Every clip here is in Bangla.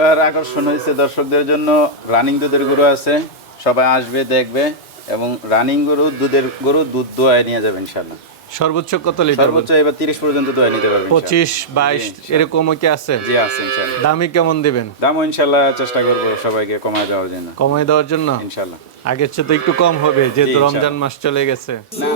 এবার আকর্ষণ হয়েছে দর্শকদের জন্য। রানিং দুধের গরু আছে সবাই আসবে দেখবে। এবং রানিং গরু দুধের গরু দুধ দোয়ায় নিয়ে যাবে ইনশাল্লাহ সর্বোচ্চ কত লিটার সর্বোচ্চ এবার তিরিশ পর্যন্ত দোয়া নিতে পারবে ইনশাল্লাহ। পঁচিশ বাইশ এরকমও কি আছে? জি আছে ইনশাল্লাহ দামি কেমন দিবেন? দামও ইনশাল্লাহ চেষ্টা করব সবাইকে কমায় দেওয়ার জন্য। কমায় দেওয়ার জন্য? ইনশাল্লাহ আগের চেয়ে তো একটু কম হবে যেহেতু রমজান মাস চলে গেছে। না।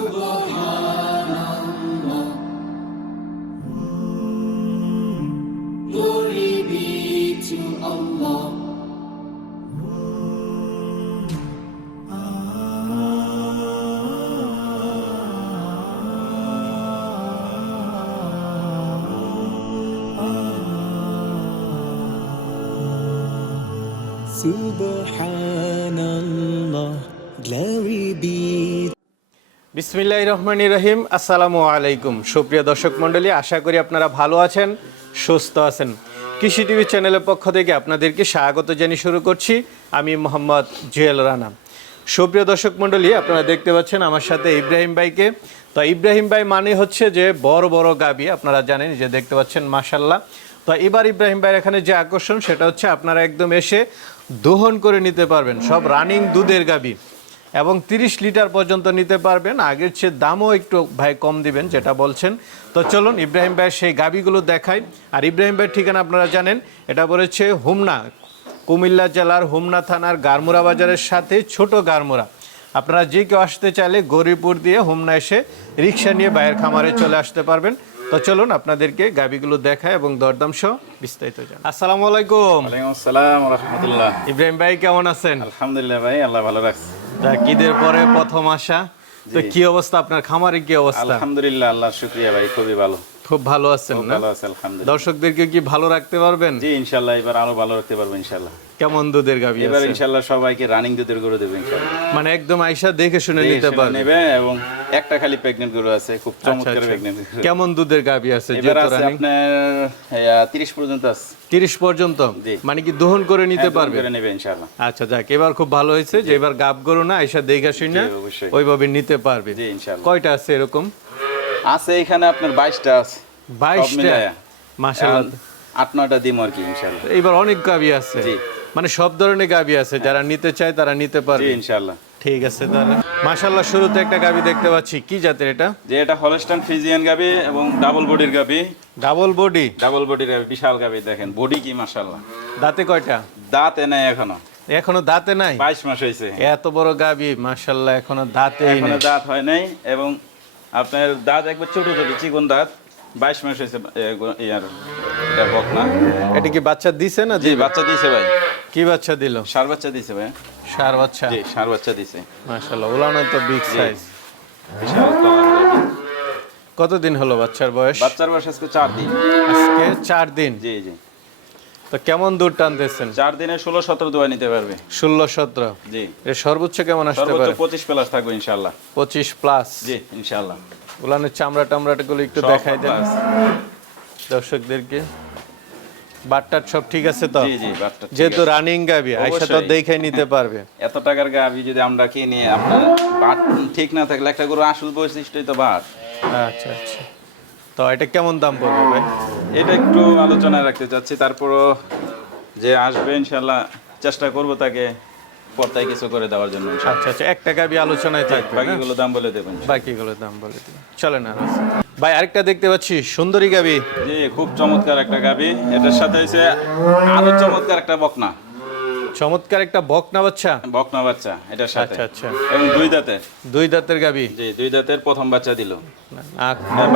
বিসমিল্লাহ রহমান রহিম, আসসালামু আলাইকুম। সুপ্রিয় দর্শক মণ্ডলী, আশা করি আপনারা ভালো আছেন, সুস্থ আছেন। কৃষি টিভি চ্যানেলের পক্ষ থেকে আপনাদেরকে স্বাগত জানিয়ে শুরু করছি। আমি মোহাম্মদ জুয়েল রানা। সুপ্রিয় দর্শক মণ্ডলী, আপনারা দেখতে পাচ্ছেন আমার সাথে ইব্রাহিম ভাইকে। তো ইব্রাহিম ভাই মানে হচ্ছে যে বড় বড় গাবি, আপনারা জানেন যে দেখতে পাচ্ছেন মাসাল্লাহ তো এবার ইব্রাহিম ভাইয়ের এখানে যে আকর্ষণ, সেটা হচ্ছে আপনারা একদম এসে দোহন করে নিতে পারবেন। সব রানিং দুধের গাবি এবং 30 লিটার পর্যন্ত নিতে পারবেন। আগের চেয়ে দামও একটু ভাই কম দিবেন, যেটা বলছেন। তো চলুন ইব্রাহিম ভাই সেই গাবিগুলো দেখাই। আর ইব্রাহিম ভাইয়ের ঠিকানা আপনারা জানেন, এটা বলেছে হুমনা, কুমিল্লা জেলার হুমনা থানার গারমুরা বাজারের সাথে ছোট গারমুরা। আপনারা যে কেউ আসতে চাইলে গরিপুর দিয়ে হুমনা এসে রিক্সা নিয়ে বাইরের খামারে চলে আসতে পারবেন। তো চলুন আপনাদেরকে গাবিগুলো দেখায় এবং দরদাম সহ বিস্তারিত জান আসসালামু আলাইকুম। ওয়ালাইকুম আসসালাম রহমতুল্লাহ ইব্রাহিম ভাই কেমন আছেন? আলহামদুলিল্লাহ ভাই আল্লাহ ভালো রাখছে। যাক, ঈদের পরে প্রথম আসা। তো কি অবস্থা আপনার? খামারে কি অবস্থা? আলহামদুলিল্লাহ আল্লাহ শুক্রিয়া ভাই খুবই ভালো। খুব ভালো আছেন না? ভালো আছে আলহামদুলিল্লাহ। দর্শকদেরকে কি ভালো রাখতে পারবেন? জি ইনশাল্লাহ এবার আরও ভালো রাখতে পারব ইনশাল্লাহ। কেমন দুধের গাবি এবার আছে? ইনশাল্লাহ সবাইকে রানিং দুধের গরু দেবে ইনশাল্লাহ। মানে একদম আইসা দেখে শুনে নিতে সেটা পারবে নেবে এবং একটা খালি প্রেগনেন্ট গরু আছে খুব চমৎকার আচ্ছা। প্রেগনেন্ট কেমন দুধের গাবি আছে যেহেতু আছে রানিং আপনার তিরিশ পর্যন্ত আছে। তিরিশ পর্যন্ত? জি। মানে কি দহন করে নিতে পারবে? করে নেবে ইনশাল্লাহ। আচ্ছা যাক এবার খুব ভালো হয়েছে যে এবার গাব গরু না আইসা দেখে শুনে ওইভাবে নিতে পারবে। জি ইনশাল্লাহ। কয়টা আছে এরকম? আছে এখানে আপনার বাইশটা আছে। বাইশটা? মিলায়া। আট নয়টা দিম আর কি ইনশাল্লাহ এইবার অনেক গাবি আছে। মানে সব ধরনের গাবি আছে যারা নিতে চায় তারা নিতে জি পারবে ইনশাল্লাহ ঠিক আছে তাহলে। মাশাল্লাহ শুরুতে একটা গাবি দেখতে পাচ্ছি। কি জাতের এটা? যে এটা হলস্টান ফিজিয়ান গাবি এবং ডাবল বডির গাবি। Double body? ডাবল বডির গাবি বিশাল গাবি দেখেন। বডি কি মাশাল্লাহ দাঁতে কয়টা? দাঁত এনে এখনও। এখনও দাঁতে নাই? বাইশ মাস হয়েছে এত বড় গাবি মাশাল্লাহ এখনও দাঁতে এখনও দাঁত হয় নাই এবং আপনার দাঁত একবার ছোট ছোট চিকন দাঁত বাইশ মাস হয়েছে ইয়ার এটা বকনা। এটা কি বাচ্চা দিছে না জি বাচ্চা দিছে ভাই। কি বাচ্চা দিল? সার বাচ্চা দিছে ভাই। সার বাচ্চা? জি সার বাচ্চা দিছে। মাশাল্লাহ ওলানো তো বিগ সাইজ কতদিন হলো বাচ্চার বয়স? বাচ্চার বয়স আজকে চার দিন। আজকে চার দিন। জি জি। তো কেমন দূর টানতেছেন? চার দিনে ষোলো সতেরো দোয়া নিতে পারবে। ষোলো সতেরো? জি। এর সর্বোচ্চ কেমন আসতে পারে? পঁচিশ প্লাস থাকবে ইনশাল্লাহ পঁচিশ প্লাস? জি ইনশাল্লাহ চামড়া টামড়াটা গুলো একটু দেখাই দেন। দর্শকদেরকে। বাটটার সব ঠিক আছে তো? যেহেতু রানিং গাবি আইসা তো। দেখে নিতে পারবে। এত টাকার গাভি যদি আমরা কিনি আপনার বাট ঠিক না থাকলে একটা গরু আসল বৈশিষ্ট্যই তো বাট। আচ্ছা আচ্ছা। তো এটা কেমন দাম পড়বে ভাই এটা একটু আলোচনায় রাখতে চাচ্ছি তারপরও যে আসবে ইনশাল্লাহ চেষ্টা করব তাকে পর্দায় কিছু করে দেওয়ার জন্য। আচ্ছা আচ্ছা একটা গাবি আলোচনায় থাকবে না? বাকিগুলো দাম বলে দেবেন বাকিগুলোর দাম বলে চলেন আর আছে। ভাই আরেকটা দেখতে পাচ্ছি সুন্দরী গাবি জি খুব চমৎকার একটা গাবি এটার সাথে হয়েছে আরও চমৎকার একটা বকনা চমৎকার একটা বকনা বাচ্চা? বকনা বাচ্চা এটার সাথে। আচ্ছা আচ্ছা। এবং দুই দাঁতের। দুই দাঁতের গাবি? জি দুই দাঁতের প্রথম বাচ্চা দিল।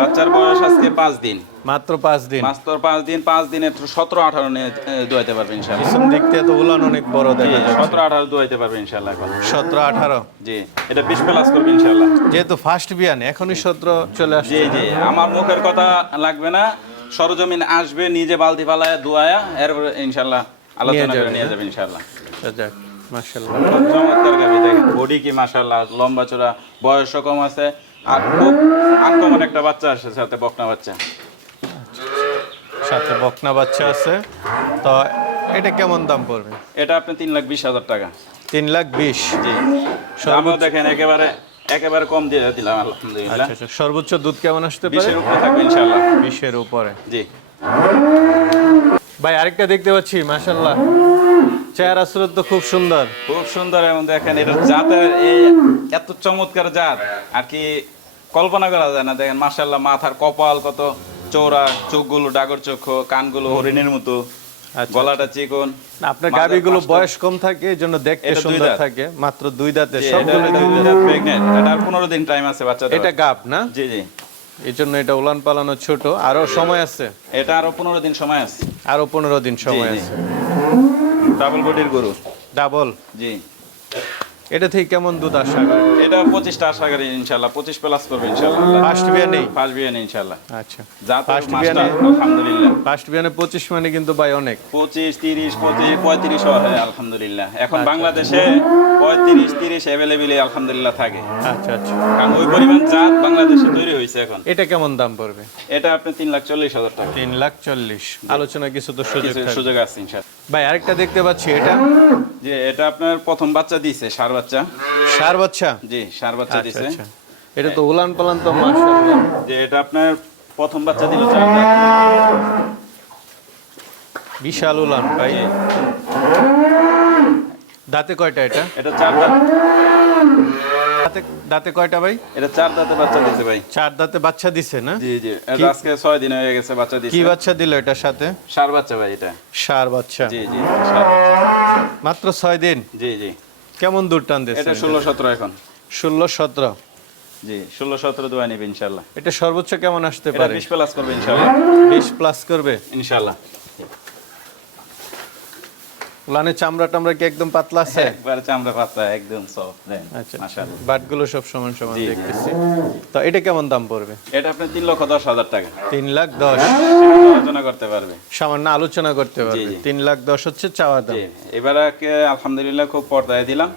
বাচ্চার বয়স আজকে পাঁচ দিন। মাত্র পাঁচ দিন? মাস্তর পাঁচ দিন পাঁচ দিনে সতেরো আঠারো নিয়ে দোয়াইতে পারবে ইনশাল্লাহ দিক তো উলান অনেক বড় দেখা সতেরো আঠারো দোয়াইতে পারবে ইনশাল্লাহ সতেরো আঠারো? জি এটা বিশ প্লাস করবে ইনশাল্লাহ যেহেতু ফার্স্ট বিয়ান এখনই সতেরো চলে আসছে। জি জি আমার মুখের কথা লাগবে না। সরজমিন আসবে নিজে বালতি পালায় দোয়ায়া এরপরে ইনশাল্লাহ আলোচনা করে নিয়ে যাবে ইনশাল্লাহ আচ্ছা, যাক মাশাল্লাহ চমৎকার গাবি দেখেন বডি কি মাশাল্লাহ লম্বা চড়া বয়সও কম আছে আর খুব আনকমন একটা বাচ্চা আসে সাথে বকনা বাচ্চা। সাথে বকনা বাচ্চা আছে। তো এটা কেমন দাম পড়বে? এটা আপনি তিন লাখ বিশ হাজার টাকা। তিন লাখ বিশ? জি। দামও দেখেন একেবারে একেবারে কম দিয়ে দিলাম আলহামদুলিল্লাহ। আচ্ছা আচ্ছা সর্বোচ্চ দুধ কেমন আসতে পারে? বিশের উপরে থাকবে ইনশাল্লাহ বিশের উপরে। জি। ভাই আরেকটা দেখতে পাচ্ছি মাশাল্লাহ চেহারা সুরত তো খুব সুন্দর। খুব সুন্দর এবং দেখেন এটা জাতের এই এত চমৎকার জাত। আর কি কল্পনা করা যায় না দেখেন মার্শাল্লাহ মাথার কপাল কত চৌড়া চোখগুলো ডাগর চোখ কানগুলো হরিণের মতো আচ্ছা। গলাটা চিকন আপনার গাবিগুলো বয়স কম থাকে এই জন্য দেখতে সুন্দর থাকে মাত্র দুই দাঁতে সবগুলো দুই দাঁত। pregnant, এটা আর পনেরো দিন টাইম আছে বাচ্চাদের। এটা গাব না? জি জি। এই জন্য এটা উলান পালানো ছোট আরও সময় আছে। এটা আরও পনেরো দিন সময় আছে। আরও পনেরো দিন সময়। আছে। ডাবল বডির গরু। Double G. এটা থেকে কেমন দুধ আশা করেন এটা পঁচিশটা আশা করি ইনশাল্লাহ। পঁচিশ প্লাস করবে ইনশাল্লাহ। ফার্স্ট বিয়া নেই ফার্স্ট বিয়ে নেই ইনশাল্লাহ আচ্ছা First বিয়ানে- আলহামদুলিল্লাহ। ফার্স্ট বিয়ানে পঁচিশ মানে কিন্তু ভাই অনেক। পঁচিশ তিরিশ পঁচিশ পঁয়ত্রিশ হয় আলহামদুলিল্লাহ। এখন আচ্ছা। বাংলাদেশে পঁয়ত্রিশ তিরিশ অ্যাভেলেবেলই আলহামদুলিল্লাহ থাকে। আচ্ছা আচ্ছা। কারণ ওই পরিমাণ জাত বাংলাদেশে তৈরি হয়েছে এখন। এটা কেমন দাম পড়বে? এটা আপনি তিন লাখ চল্লিশ হাজার টাকা। তিন লাখ চল্লিশ। আলোচনা কিছু তো সুযোগ সুযোগ আছে ইনশাল্লাহ। ভাই আরেকটা দেখতে পাচ্ছি এটা? যে এটা আপনার প্রথম বাচ্চা দিছে সার বাচ্চা। সার বাচ্চা? জি সার বাচ্চা আচ্ছা দিছে আচ্ছা। এটা তো উলান পালান তো মাশাআল্লাহ যে এটা আপনার প্রথম বাচ্চা দিল বিশাল উলান ভাই। দাঁতে কয়টা এটা? এটা চার দাঁত। দাঁতে দাঁতে কয়টা ভাই? এটা চার দাঁতে বাচ্চা দিছে ভাই। চার দাঁতে বাচ্চা দিছে না? জি জি। আজকে ছয় দিন হয়ে গেছে বাচ্চা কি বাচ্চা দিল এটার সাথে? সার বাচ্চা ভাই এটা। সার বাচ্চা। জি জি সার বাচ্চা। মাত্র ছয় দিন? জি জি। কেমন দূর টান দিচ্ছে এটা ষোলো সতেরো এখন। ষোলো সতেরো? জি ষোলো সতেরো দোয়া নেবে ইনশাল্লাহ। এটা সর্বোচ্চ কেমন আসতে পারে? বিশ প্লাস করবে ইনশাল্লাহ। বিশ প্লাস করবে? ইনশাল্লাহ। উলানের চামড়া টামড়া কি একদম পাতলা আছে? একবারে চামড়া পাতলা একদম সফট দেন আচ্ছা মাশাআল্লাহ। বাটগুলো সব সমান সমান। দেখতেছি। তো এটা কেমন দাম পড়বে? এটা আপনি তিন লক্ষ দশ হাজার টাকা। তিন লাখ দশ? আলোচনা করতে পারবে। সামান্য আলোচনা করতে পারবে। জি। তিন লাখ দশ হচ্ছে চাওয়া দাম। এবার আলহামদুলিল্লাহ খুব পর্দায় দিলাম।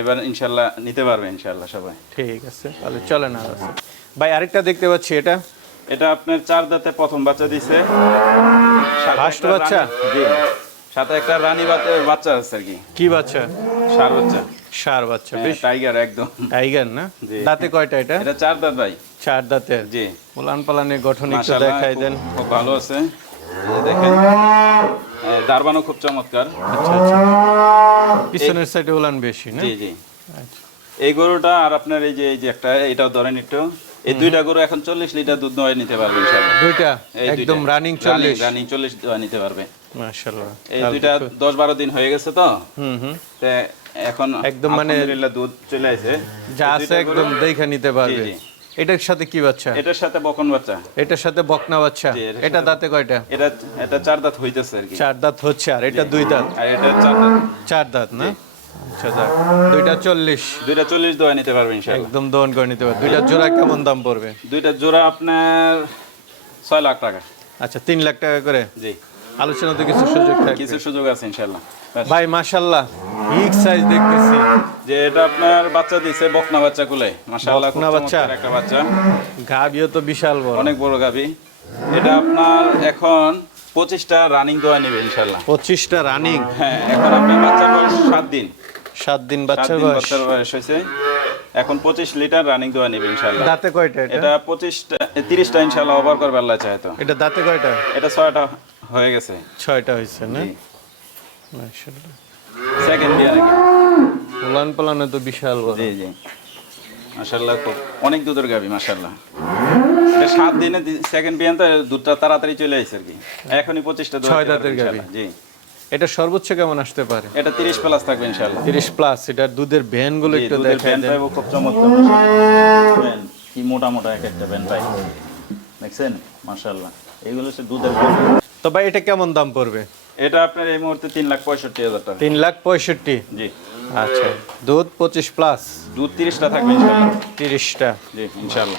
এবার ইনশাল্লাহ নিতে পারবে ইনশাল্লাহ সবাই। ঠিক আছে তাহলে চলে না ভাই আরেকটা দেখতে পাচ্ছি এটা? এটা আপনার চার দাঁতে প্রথম বাচ্চা দিছে। একটা বাচ্চা? জি। সাথে একটা রানী বাচ্চা- আছে আর কি। কি বাচ্চা? সার বাচ্চা। সার বাচ্চা হ্যাঁ, বেশ। টাইগার একদম। টাইগার না? দাঁতে কয়টা এটা? এটা চার দাঁত ভাই চার দাঁতের জি। উলান পালানের গঠন একটু দেখাই দেন। খুব ভালো আছে। দেখেন। দারবানও খুব চমৎকার। আচ্ছা আচ্ছা। পিছনের সাইডে উলান বেশি না? জি জি। আচ্ছা। এই গরুটা আর আপনার এই যে এই যে একটা এটাও ধরেন একটু। এই দুইটা গরু এখন চল্লিশ লিটার দুধ দোয়া নিতে পারবে দুইটা? একদম রানিং চল্লিশ। রানিং চল্লিশ দোয়া নিতে পারবে। এই দুইটা দশ বারো দিন হয়ে গেছে তো? হুম হুম। তে এখন একদম মানে- আলহামদুলিল্লাহ দুধ চলে আসে। যা আছে একদম দেখে নিতে পারবে। জি, জি। এটার সাথে কি বাচ্চা? এটার সাথে বকন বাচ্চা। এটার সাথে বকনা বাচ্চা। এটা দাঁতে কয়টা? এটা এটা চার দাঁত হইতেছে আর কি। চার দাঁত হচ্ছে আর এটা দুই দাঁত। আর এটা চার দাঁত। চার দাঁত না? আচ্ছা দাঁত দুইটা চল্লিশ। দুইটা চল্লিশ দোয়া নিতে পারবে ইনশাআল্লাহ। একদম করে নিতে দুইটা জোড়া কেমন দাম পড়বে? দুইটা জোড়া আপনার ছয় লাখ টাকা। আচ্ছা তিন লাখ টাকা করে? জি। আলোচনাতে কিছু সুযোগ কিছু সুযোগ আছে ইনশাল্লাহ ভাই মাশাল্লাহ বিগ সাইজ দেখতেছি। যে এটা আপনার বাচ্চা দিছে বকনা বাচ্চা কুলে। মাশাআল্লাহ বকনা বাচ্চা? একটা বাচ্চা। গাবিও তো বিশাল বড়। অনেক বড় গাবি এটা আপনার এখন পঁচিশটা রানিং দোয়া নেবে ইনশাল্লাহ পঁচিশটা রানিং হ্যাঁ এখন আপনার বাচ্চার বয়স সাত দিন। সাত দিন সাত বাচ্চার বয়স। বাচ্চার বয়স হয়েছে। এখন পঁচিশ লিটার রানিং দোয়া নেবে ইনশাল্লাহ দাঁতে কয়টা এটা? ওভার করবে আল্লাহ চাহে তো। এটা দাঁতে কয়টা? এটা ছয়টা হয়ে গেছে। ছয়টা হয়েছে না? সেকেন্ড ইয়ার নাকি উলান পালানো তো বিশাল বড়। জি জি। মাশাল্লাহ খুব অনেক দুধের গাবি মাশাল্লাহ এটা সাত দিনে সেকেন্ড বিয়ান তো দুধটা তাড়াতাড়ি চলে আসছে আর কি। এখনই পঁচিশটা দুধ ছয় দাঁতের গাভী। জি। এটা সর্বোচ্চ কেমন আসতে পারে? এটা তিরিশ প্লাস থাকবে ইনশাল্লাহ তিরিশ প্লাস এটা দুধের ভ্যানগুলো একটু ফ্যান দেন। পাইবো খুব চমৎকার। ফ্যান কি মোটা মোটা এক একটা ফ্যান পাই দেখছেন? মাশাল্লাহ এগুলো সে দুধের ফ্যান তো ভাই এটা কেমন দাম পড়বে? এটা আপনার এই মুহূর্তে তিন লাখ পঁয়ষট্টি হাজার টাকা। তিন লাখ পঁয়ষট্টি? জি। আচ্ছা। দুধ পঁচিশ প্লাস দুধ তিরিশটা থাকবে ইনশাল্লাহ তিরিশটা। জি ইনশাল্লাহ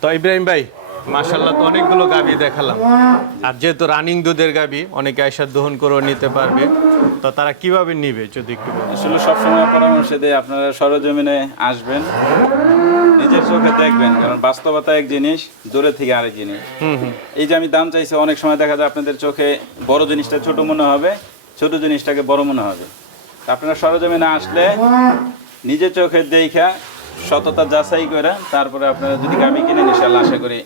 তো ইব্রাহিম ভাই মাশাল্লাহ তো অনেকগুলো গাবি দেখালাম। আর যেহেতু রানিং দুধের গাবি অনেকে আয়সা দহন করে নিতে পারবে। তো তারা কীভাবে নিবে যদি একটু আসলে সবসময় পরামর্শ দেয় আপনারা সরজমিনে আসবেন নিজের চোখে দেখবেন কারণ বাস্তবতা এক জিনিস দূরে থেকে আরেক জিনিস। এই যে আমি দাম চাইছি অনেক সময় দেখা যায় আপনাদের চোখে বড় জিনিসটা ছোট মনে হবে ছোট জিনিসটাকে বড় মনে হবে। আপনারা সরজমিনে আসলে নিজের চোখে দেখা সততা যাচাই করে তারপরে আপনারা যদি গাবি কিনে ইনশাল্লাহ আশা করি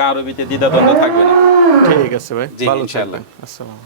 কারও ভিতরে দ্বিধাদ্বন্দ্ব থাকবে না। ঠিক আছে ভাই ভালো ইনশাআল্লাহ। থাকবেন আসসালাম